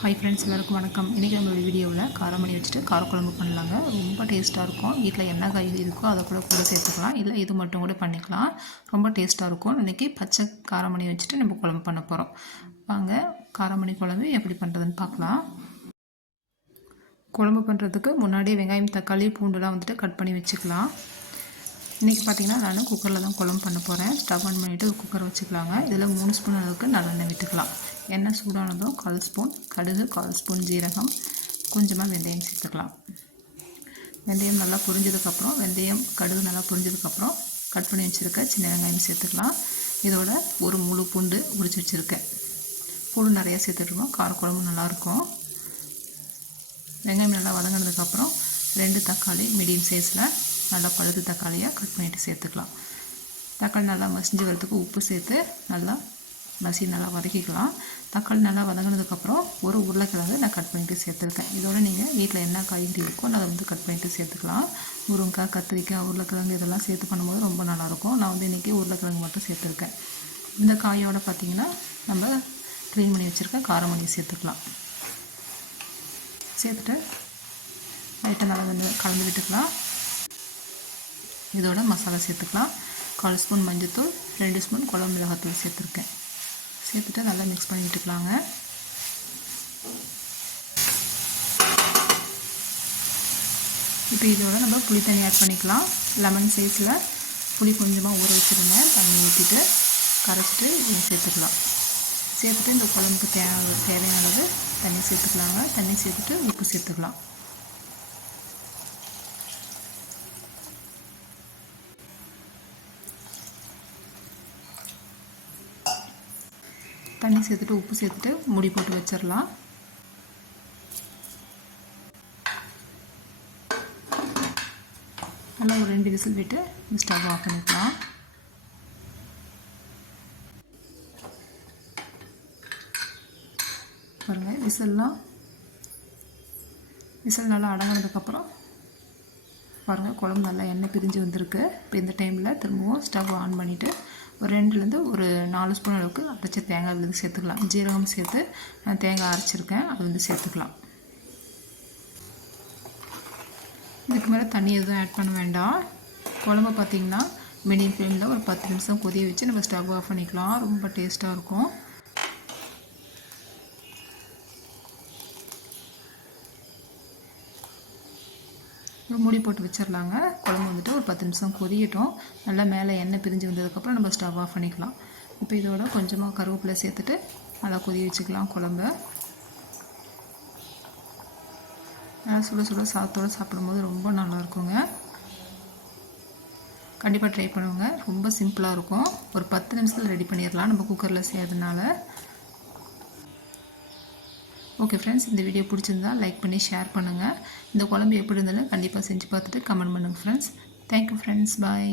Hi friends, எல்லாருக்கும் வணக்கம். இன்றைக்கி நம்மளோட வீடியோவில் காரமணி வச்சுட்டு காரக்குழம்பு பண்ணலாங்க. ரொம்ப டேஸ்ட்டாக இருக்கும். வீட்டில் என்ன காய் இருக்கோ அதை கூட சேர்த்துக்கலாம், இல்லை இது மட்டும் கூட பண்ணிக்கலாம். ரொம்ப டேஸ்ட்டாக இருக்கும். இன்றைக்கி பச்சை காரமணி வச்சுட்டு நம்ம குழம்பு பண்ண போகிறோம். வாங்க காரமணி குழம்பு எப்படி பண்ணுறதுன்னு பார்க்கலாம். குழம்பு பண்ணுறதுக்கு முன்னாடியே வெங்காயம், தக்காளி, பூண்டுலாம் வந்துட்டு கட் பண்ணி வச்சுக்கலாம். இன்றைக்கி பார்த்திங்கன்னா நான் குக்கரில் தான் குழம்பு பண்ண போகிறேன். ஸ்டவ் ஆன் பண்ணிவிட்டு குக்கர் வச்சுக்கலாங்க. இதில் 3 ஸ்பூன் அளவுக்கு நல்லெண்ணெய் விட்டுக்கலாம். எண்ணெய் சூடானதும் 1/4 ஸ்பூன் கடுகு, 1/4 ஸ்பூன் ஜீரகம், கொஞ்சமாக வெந்தயம் சேர்த்துக்கலாம். வெந்தயம் நல்லா பொரிஞ்சதுக்கப்புறம் கடுகு நல்லா பொரிஞ்சதுக்கப்புறம் கட் பண்ணி வச்சுருக்க சின்ன வெங்காயம் சேர்த்துக்கலாம். இதோட ஒரு முழு பூண்டு உரிச்சு வச்சுருக்கேன். பூண்டு நிறையா சேர்த்துட்டுருக்கோம், காரக்குழம்பு நல்லாயிருக்கும். வெங்காயம் நல்லா வதங்கினதுக்கப்புறம் 2 தக்காளி மீடியம் சைஸில் நல்லா பழுது தக்காளியாக கட் பண்ணிவிட்டு சேர்த்துக்கலாம். தக்காளி நல்லா மசிஞ்சு வரதுக்கு உப்பு சேர்த்து நல்லா வதக்கிக்கலாம். தக்காளி நல்லா வதங்கினதுக்கப்புறம் ஒரு உருளைக்கிழங்கு நான் கட் பண்ணிவிட்டு சேர்த்துருக்கேன். இதோட நீங்கள் வீட்டில் என்ன காய்கறி இருக்கோ அதை வந்து கட் பண்ணிவிட்டு சேர்த்துக்கலாம். முருங்கைக்காய், கத்திரிக்காய், உருளைக்கிழங்கு இதெல்லாம் சேர்த்து பண்ணும்போது ரொம்ப நல்லாயிருக்கும். நான் வந்து இன்றைக்கி உருளைக்கிழங்கு மட்டும் சேர்த்துருக்கேன். இந்த காயோடு பார்த்திங்கன்னா நம்ம க்ளீன் பண்ணி வச்சுருக்க காரமணி சேர்த்துக்கலாம். சேர்த்துட்டு லைட்டாக நல்லா வந்து கலந்து விட்டுக்கலாம். இதோட மசாலா சேர்த்துக்கலாம். 1/4 ஸ்பூன் மஞ்சள்தூள், 2 ஸ்பூன் குழம்பு மிளகாத்தூள் சேர்த்துருக்கேன். சேர்த்துட்டு நல்லா மிக்ஸ் பண்ணி விட்டுக்கலாங்க. இப்போ இதோட நம்ம புளி தண்ணி ஆட் பண்ணிக்கலாம். லெமன் சைஸில் புளி கொஞ்சமாக ஊற வச்சுருங்க. தண்ணி ஊற்றிட்டு கரைச்சிட்டு இதை சேர்த்துக்கலாம். சேர்த்துட்டு இந்த குழம்புக்கு தேவையான அளவு தண்ணி சேர்த்துக்கலாங்க. தண்ணி சேர்த்துட்டு உப்பு சேர்த்துக்கலாம். தண்ணி சேர்த்துட்டு உப்பு சேர்த்துட்டு மூடி போட்டு வச்சிடலாம். நல்லா ஒரு 2 விசில் விட்டு ஸ்டவ் ஆஃப் பண்ணிக்கலாம். பாருங்கள், விசில் நல்லா அடங்கினதுக்கப்புறம் பாருங்கள், குழம்பு நல்லா எண்ணெய் பிரிஞ்சு வந்திருக்கு. இப்போ இந்த டைமில் திரும்பவும் ஸ்டவ் ஆன் பண்ணிவிட்டு ஒரு 2லேருந்து ஒரு 4 ஸ்பூன் அளவுக்கு அரைச்ச தேங்காய் வந்து சேர்த்துக்கலாம். ஜீரகம் சேர்த்து நான் தேங்காய் அரைச்சிருக்கேன், அது வந்து சேர்த்துக்கலாம். இதுக்கு மேலே தண்ணி எதுவும் ஆட் பண்ண வேண்டாம். குழம்பு பார்த்திங்கன்னா மீடியம் ஃப்ளேமில் ஒரு 10 நிமிஷம் கொதிய வச்சு நம்ம ஸ்டவ் ஆஃப் பண்ணிக்கலாம். ரொம்ப டேஸ்ட்டாக இருக்கும். மூடி போட்டு வச்சிடலாங்க. குழம்பு வந்துட்டு ஒரு 10 நிமிஷம் கொதியட்டும். நல்லா மேலே எண்ணெய் பிரிஞ்சு வந்ததுக்கப்புறம் நம்ம ஸ்டவ் ஆஃப் பண்ணிக்கலாம். இப்போ இதோட கொஞ்சமாக கருவேப்பிலை சேர்த்துட்டு நல்லா கொதி வச்சுக்கலாம். குழம்பு சுட சுட சாதத்தோடு சாப்பிடும்போது ரொம்ப நல்லாயிருக்குங்க. கண்டிப்பாக ட்ரை பண்ணுவோங்க. ரொம்ப சிம்பிளாக இருக்கும். ஒரு 10 நிமிஷத்தில் ரெடி பண்ணிடலாம் நம்ம குக்கரில் செய்யறதுனால. ஓகே ஃப்ரெண்ட்ஸ், இந்த வீடியோ பிடிச்சிருந்தா லைக் பண்ணி ஷேர் பண்ணுங்கள். இந்த குழம்பு எப்படி இருந்தாலும் கண்டிப்பாக செஞ்சு பார்த்துட்டு கமெண்ட் பண்ணுங்கள் ஃப்ரெண்ட்ஸ். தேங்க்யூ ஃப்ரெண்ட்ஸ், பாய்.